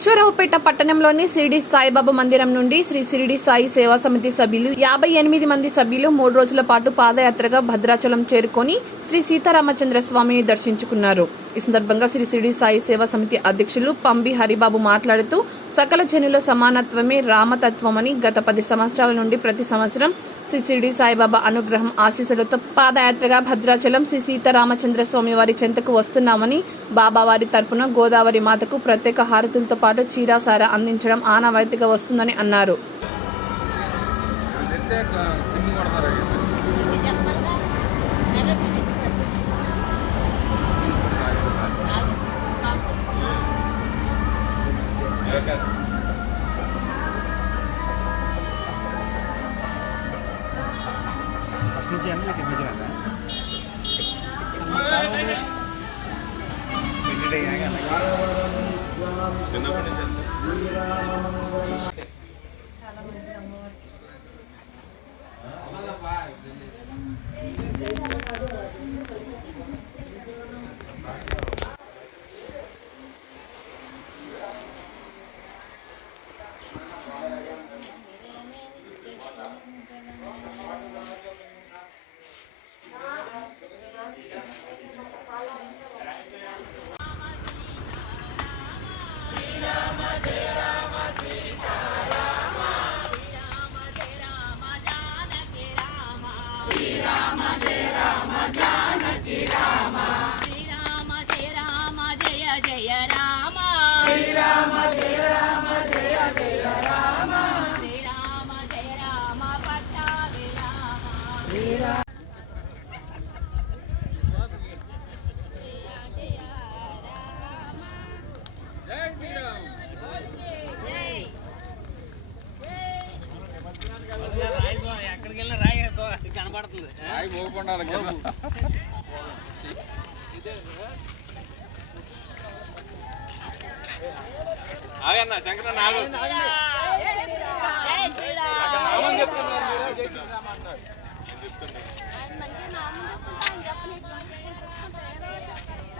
అశ్వారావుపేట పట్టణంలోని షిరిడి సాయిబాబా మందిరం నుండి శ్రీ షిరిడి సాయి సేవా సమితి సభ్యులు 58 మంది సభ్యులు 3 రోజుల పాటు పాదయాత్రగా భద్రాచలం చేరుకొని శ్రీ సీతారామచంద్ర స్వామిని దర్శించుకున్నారు. ఈ సందర్భంగా శ్రీ షిరిడి సాయి సేవా సమితి అధ్యక్షులు పంబి హరిబాబు మాట్లాడుతూ సకల జనుల సమానత్వమే రామతత్వమని గత 10 సంవత్సరాల నుండి ప్రతి సంవత్సరం శ్రీ షిరిడి సాయిబాబా అనుగ్రహం ఆశీస్సులతో పాదయాత్రగా భద్రాచలం శ్రీ సీతారామచంద్ర స్వామి వారి చెంతకు వస్తున్నామని, బాబావారి తరపున గోదావరి మాతకు ప్రత్యేక హారతులతో పాటు చీరాసార అందించడం ఆనవాయితీగా వస్తుందని అన్నారు. ఆగన్నా శంకరన్న ఆగు.